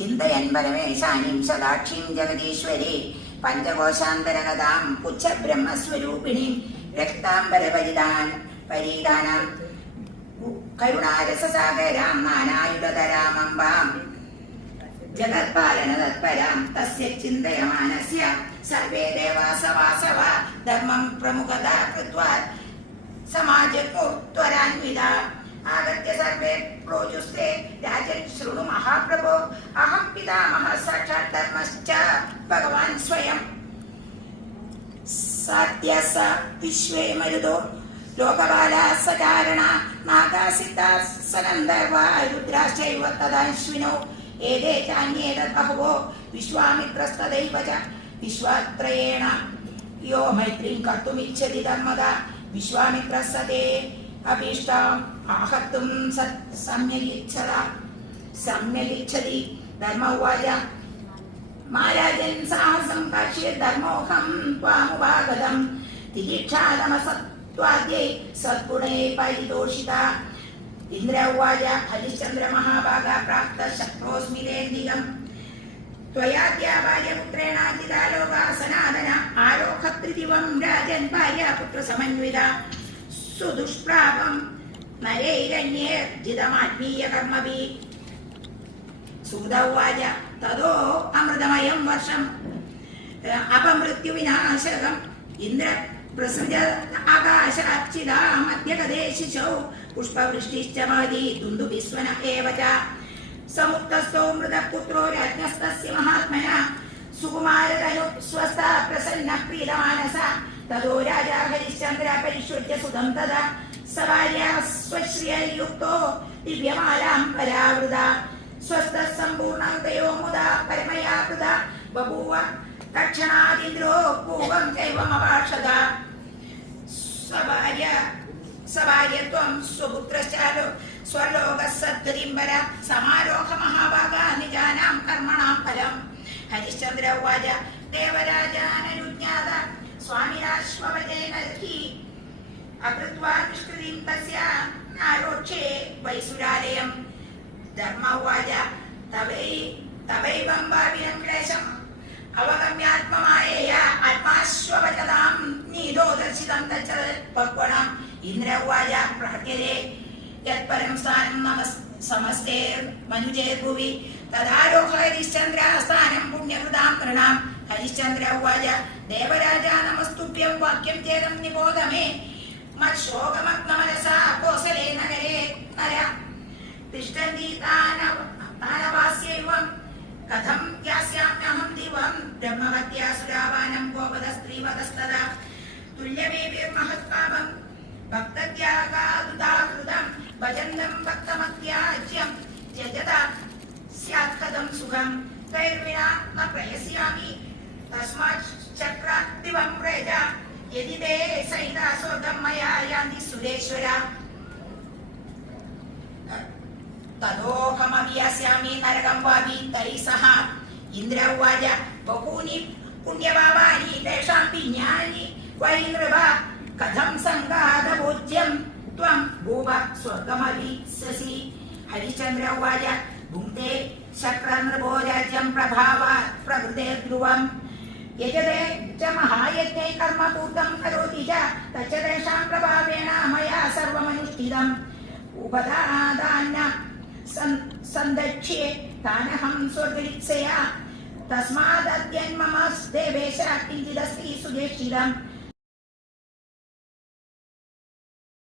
ചിന്തയൻ പരമേശാനിം സദാക്ഷിം ജഗദീശ്വരി പഞ്ചകോശാന്തരഗതാം പുച്ഛബ്രഹ്മസ്വരൂപിണീം രക്താംബരപരിധാനം കരുണാരസസാഗരാം നാനായുധതരാമംബാം ജഗത്പാലനതത്പരാം തസ്യ ചിന്തയമാനസ്യ സർവേ ദേവാസവാസവ ധർമ്മം പ്രമുഖതാ കൃത്വാ സമാജത്വരാന്വിത ആഗത്യ സർവേ പ്രോജുസ്തേ രാജൻ ശൃണു മഹാപ്രഭോ അഹം പിതാമഹ സാക്ഷാത് ധർമ്മശ്ച ഭഗവാൻ സ്വയം സാധ്യസ വിശ്വേ മരുതോ ലോകപാലാസകാരണ നാഗാസിതാ സനന്ദർവാ രുദ്രാശ്ചൈവ തദാശ്വിനോ ഏതേ ചാന്യേതത് ബഹവോ വിശ്വാമിത്രസ്തദൈവ ച വിശ്വാത്രയേണ യോ മൈത്രീം കർത്തുമിച്ഛതി ധർമ്മദാ വിശ്വാമിത്രഃ സതേ അഭീഷ്ടാം ആഹർത്തും സമ്യഗിച്ഛതി ധർമ്മ ഉവാച മഹാരാജൻ സാഹസം കാക്ഷ്യ ധർമ്മോഹം ത്വാമുപാഗതം തിരീക്ഷാതമസത്വാദ്യൈ സദ്ഗുണൈ പരിതോഷിത ഇന്ദ്ര ഉവാച ഹരിശ്ചന്ദ്ര മഹാഭാഗ പ്രാപ്ത ശക്രോസ്മി ലേന്ദികം ത്വയാദ്യ ഭാര്യപുത്രേണ ജിതാ ലോകാ സനാതന ആരോഹത്രിദിവം രാജൻ ഭാര്യാപുത്ര സമന്വിത സുദുഷ്പ്രാപം നരൈരണ്യേർജിതമാത്മീയ കർമ്മഭി സുഹൃത ഉവാച തതോ അമൃതമയം വർഷം അപമൃത്യുവിനാശകം ഇന്ദ്ര പ്രസൃജ ആകാശാച്ചിതാ മധ്യഗതേ ശിശൗ പുഷ്പവൃഷ്ടിശ്ച മഹതി ദുന്ദുഭിസ്വന ഏവ ച സമുക്തസ്ഥോ മൃതപുത്രോ രാജ്ഞസ്തസ്യ മഹാത്മന സുകുമാരതനു സ്വസ്ഥ പ്രസന്ന പ്രീതമാനസ തതോ രാജാ ഹരിശ്ചന്ദ്ര പരിഷ്വജ്യ സുതം തദാ സഭാര്യ സ്വശ്രിയയുക്തോ ദിവ്യമാലാം പരാവൃത സ്വസ്ഥ സമ്പൂർണതയോ മുദാ പരമയാ കൃത ബഭൂവ തക്ഷണാദിന്ദ്രോ പൂവം ചൈവമഭാഷത സഭാര്യത്വം സ്വപുത്രശ്ചാലോ സ്വലോകസദ്ഗതിംബര സമാരോഹ മഹാഭാഗാ നിജാനാം കർമ്മണാം ഫലം ഹരിശ്ചന്ദ്ര ഉവാച ദേവരാജാനനുജ്ഞാത സ്വാമിനാശ്വവജേന ഹി അകൃത്വാ നിഷ്കൃതിം തസ്യ ആരോക്ഷേ വൈസുരാലയം ധർമ്മ ഉവാച തവൈവം ഭാവിനം ക്ലേശം അവഗമ്യാത്മമായേയ ആത്മാശ്വവചതാം നീതോ ദർശിതം തച്ഛപക്വണം ഇന്ദ്ര ഉവാച പ്രഹര്യതേ യത്പരം സ്ഥാനം സമസ്തേർ മനുജേർഭുവി തദാരോഹ ഹരിശ്ചന്ദ്ര സ്ഥാനം പുണ്യകൃതാം നൃണാം ഹരിശ്ചന്ദ്ര ഉവാച ദേവരാജ നമസ്തുഭ്യം വാക്യം ചേതം നിബോധ മേ മത്ശോകമഗ്നമനസാ കോസലേ നഗരേ നര തിഷ്ഠന്തി താനവാസ്യൈവം കഥം യാസ്യാമ്യഹം ദിവം ബ്രഹ്മഹത്യാസുരാവാനം ഗോപദസ്ത്രീവതസ്തദാ തുല്യമേഭിർമഹത്പാപം ഭക്തത്യാഗാദുദാഹൃതം ഭജന്തം ഭക്തമത്യാജ്യം ത്യജത സ്യാത്കഥം സുഖം തൈർവിനാ ന പ്രയസ്യാമി തസ്മാത് ചക്രാദിവം പ്രേജ യദി തേ സൈതാ സ്വർഗം മയാ യാന്തി സുരേശ്വര തദോഹമവിയാസ്യാമി നരകം വാപി തൈ സഹ ഇന്ദ്ര ഉവാച ബഹൂനി പുണ്യപാപാനി തേഷാം പിഞ്ഞാനി വൈ നൃപ കഥം സംഘാതഭോജ്യം ത്വം ഭൂവ സ്വർഗമവിസസി ഹരിശ്ചന്ദ്ര ഉവാച ഭുങ്ക്തേ ശക്രനൃപോ രാജ്യം പ്രഭാവാത് പ്രകൃതേർധ്രുവം യജതേ ച മഹായജ്ഞൈ കർമ്മപൂർത്തം കരോതി ച തച്ച തേഷാം പ്രഭാവേണ മയാ സർവമനുഷ്ഠിതം ഉപദാന സന്ദക്ഷ്യേ താനഹം സ്വർഗരിത്സയാ തസ്മാദദ്യൻ മമ ദേവേശ കിഞ്ചിദസ്തി സുദേഷിതം